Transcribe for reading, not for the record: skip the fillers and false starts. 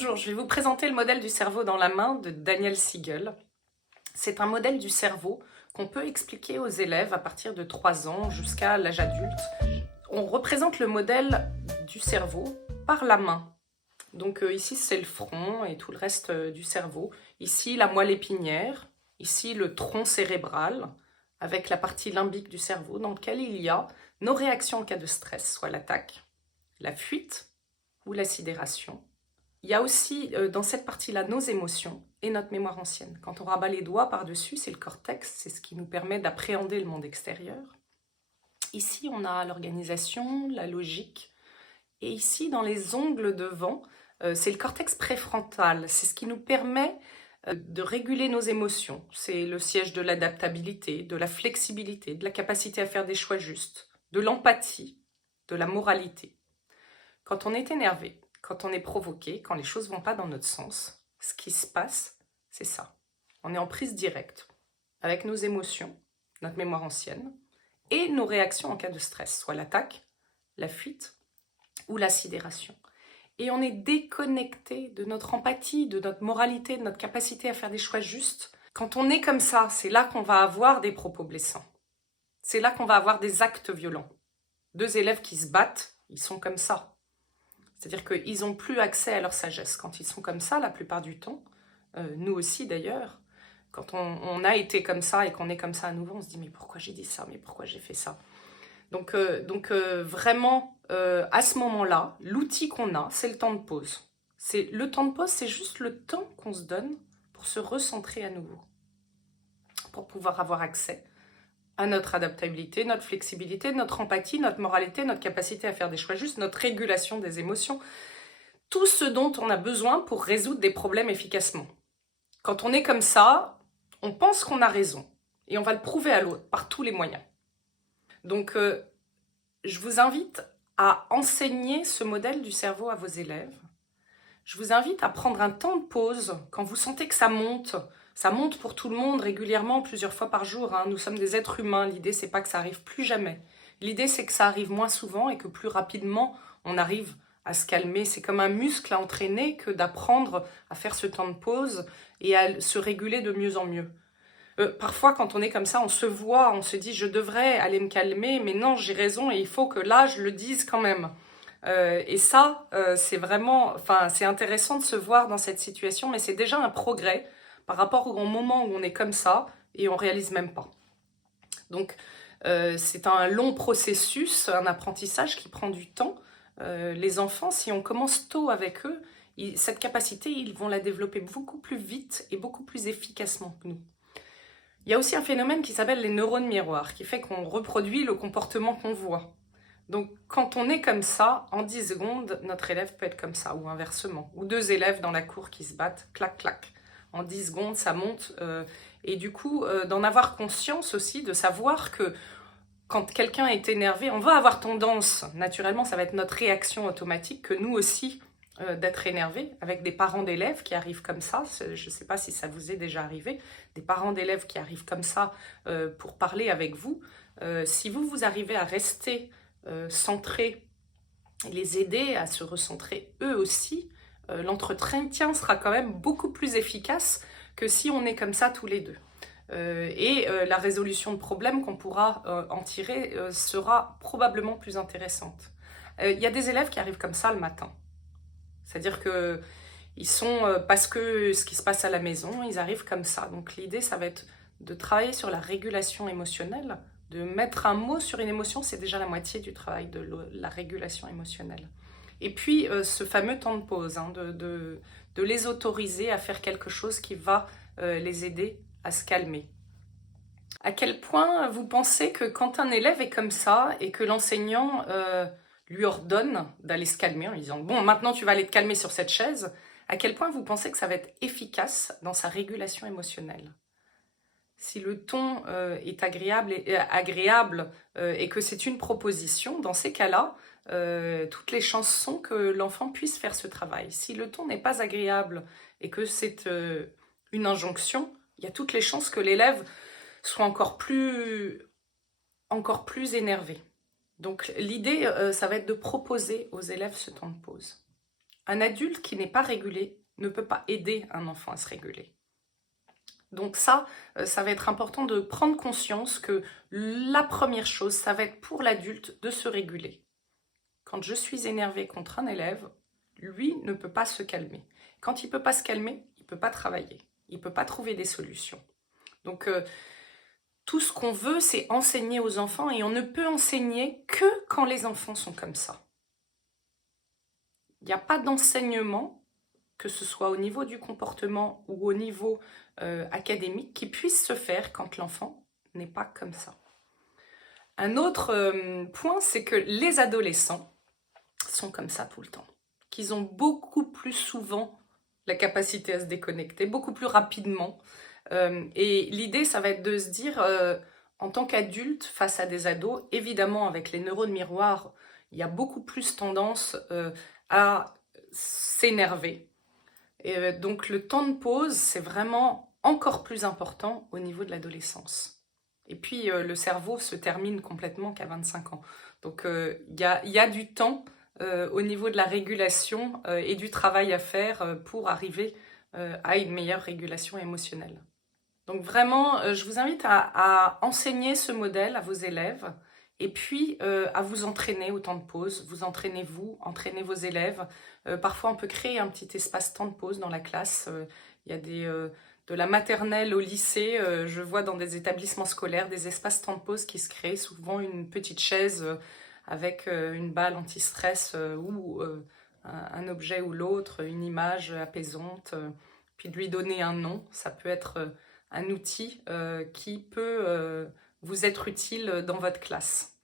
Bonjour, je vais vous présenter le modèle du cerveau dans la main de Daniel Siegel. C'est un modèle du cerveau qu'on peut expliquer aux élèves à partir de 3 ans jusqu'à l'âge adulte. On représente le modèle du cerveau par la main. Donc ici c'est le front et tout le reste du cerveau. Ici la moelle épinière, ici le tronc cérébral avec la partie limbique du cerveau dans lequel il y a nos réactions en cas de stress, soit l'attaque, la fuite ou la sidération. Il y a aussi dans cette partie-là nos émotions et notre mémoire ancienne. Quand on rabat les doigts par-dessus, c'est le cortex, c'est ce qui nous permet d'appréhender le monde extérieur. Ici, on a l'organisation, la logique. Et ici, dans les ongles devant, c'est le cortex préfrontal. C'est ce qui nous permet de réguler nos émotions. C'est le siège de l'adaptabilité, de la flexibilité, de la capacité à faire des choix justes, de l'empathie, de la moralité. Quand on est énervé, quand on est provoqué, quand les choses ne vont pas dans notre sens, ce qui se passe, c'est ça. On est en prise directe avec nos émotions, notre mémoire ancienne, et nos réactions en cas de stress, soit l'attaque, la fuite ou la sidération. Et on est déconnecté de notre empathie, de notre moralité, de notre capacité à faire des choix justes. Quand on est comme ça, c'est là qu'on va avoir des propos blessants. C'est là qu'on va avoir des actes violents. 2 élèves qui se battent, ils sont comme ça. C'est-à-dire qu'ils n'ont plus accès à leur sagesse. Quand ils sont comme ça, la plupart du temps, nous aussi d'ailleurs, quand on a été comme ça et qu'on est comme ça à nouveau, on se dit mais pourquoi j'ai dit ça, mais pourquoi j'ai fait ça. Donc vraiment, à ce moment-là, l'outil qu'on a, c'est le temps de pause. Le temps de pause, c'est juste le temps qu'on se donne pour se recentrer à nouveau, pour pouvoir avoir accès à notre adaptabilité, notre flexibilité, notre empathie, notre moralité, notre capacité à faire des choix justes, notre régulation des émotions, tout ce dont on a besoin pour résoudre des problèmes efficacement. Quand on est comme ça, on pense qu'on a raison et on va le prouver à l'autre par tous les moyens. Donc, je vous invite à enseigner ce modèle du cerveau à vos élèves. Je vous invite à prendre un temps de pause quand vous sentez que ça monte. Ça monte pour tout le monde régulièrement, plusieurs fois par jour. Nous sommes des êtres humains. L'idée, c'est pas que ça arrive plus jamais. L'idée, c'est que ça arrive moins souvent et que plus rapidement, on arrive à se calmer. C'est comme un muscle à entraîner que d'apprendre à faire ce temps de pause et à se réguler de mieux en mieux. Parfois, quand on est comme ça, on se voit, on se dit « je devrais aller me calmer, mais non, j'ai raison et il faut que là, je le dise quand même ». Et ça, c'est vraiment, c'est intéressant de se voir dans cette situation, mais c'est déjà un progrès par rapport au moment où on est comme ça et on réalise même pas. Donc, c'est un long processus, un apprentissage qui prend du temps. Les enfants, si on commence tôt avec eux, cette capacité, ils vont la développer beaucoup plus vite et beaucoup plus efficacement que nous. Il y a aussi un phénomène qui s'appelle les neurones miroirs, qui fait qu'on reproduit le comportement qu'on voit. Donc, quand on est comme ça, en 10 secondes, notre élève peut être comme ça, ou inversement. Ou 2 élèves dans la cour qui se battent, clac, clac. En 10 secondes, ça monte. Et du coup, d'en avoir conscience aussi, de savoir que quand quelqu'un est énervé, on va avoir tendance, naturellement, ça va être notre réaction automatique, que nous aussi, d'être énervé, avec des parents d'élèves qui arrivent comme ça. Je ne sais pas si ça vous est déjà arrivé, des parents d'élèves qui arrivent comme ça pour parler avec vous. Si vous arrivez à rester centrés et les aider à se recentrer eux aussi, l'entretien sera quand même beaucoup plus efficace que si on est comme ça tous les deux. La résolution de problèmes qu'on pourra en tirer sera probablement plus intéressante. Il y a des élèves qui arrivent comme ça le matin. C'est-à-dire que ils sont, parce que ce qui se passe à la maison, ils arrivent comme ça. Donc l'idée, ça va être de travailler sur la régulation émotionnelle, de mettre un mot sur une émotion, c'est déjà la moitié du travail de la régulation émotionnelle. Et puis, ce fameux temps de pause, de les autoriser à faire quelque chose qui va les aider à se calmer. À quel point vous pensez que quand un élève est comme ça et que l'enseignant lui ordonne d'aller se calmer en lui disant « bon, maintenant tu vas aller te calmer sur cette chaise », à quel point vous pensez que ça va être efficace dans sa régulation émotionnelle? Si le ton est agréable et que c'est une proposition, dans ces cas-là, toutes les chances sont que l'enfant puisse faire ce travail. Si le ton n'est pas agréable et que c'est une injonction, il y a toutes les chances que l'élève soit encore plus énervé. Donc l'idée, ça va être de proposer aux élèves ce temps de pause. Un adulte qui n'est pas régulé ne peut pas aider un enfant à se réguler. Donc ça va être important de prendre conscience que la première chose, ça va être pour l'adulte de se réguler. Quand je suis énervée contre un élève, lui ne peut pas se calmer. Quand il ne peut pas se calmer, il ne peut pas travailler. Il ne peut pas trouver des solutions. Donc tout ce qu'on veut, c'est enseigner aux enfants et on ne peut enseigner que quand les enfants sont comme ça. Il n'y a pas d'enseignement, que ce soit au niveau du comportement ou au niveau académique, qui puisse se faire quand l'enfant n'est pas comme ça. Un autre point, c'est que les adolescents sont comme ça tout le temps. Qu'ils ont beaucoup plus souvent la capacité à se déconnecter, beaucoup plus rapidement. Et l'idée, ça va être de se dire, en tant qu'adulte, face à des ados, évidemment, avec les neurones miroirs, il y a beaucoup plus tendance à s'énerver. Et donc, le temps de pause, c'est vraiment encore plus important au niveau de l'adolescence. Et puis, le cerveau se termine complètement qu'à 25 ans. Donc, il y a du temps au niveau de la régulation et du travail à faire pour arriver à une meilleure régulation émotionnelle. Donc vraiment, je vous invite à enseigner ce modèle à vos élèves et puis à vous entraîner au temps de pause. Vous entraînez vous, entraînez vos élèves. Parfois, on peut créer un petit espace temps de pause dans la classe. Il y a de la maternelle au lycée, je vois dans des établissements scolaires des espaces temps de pause qui se créent, souvent une petite chaise avec une balle anti-stress ou un objet ou l'autre, une image apaisante, puis de lui donner un nom. Ça peut être un outil qui peut vous être utile dans votre classe.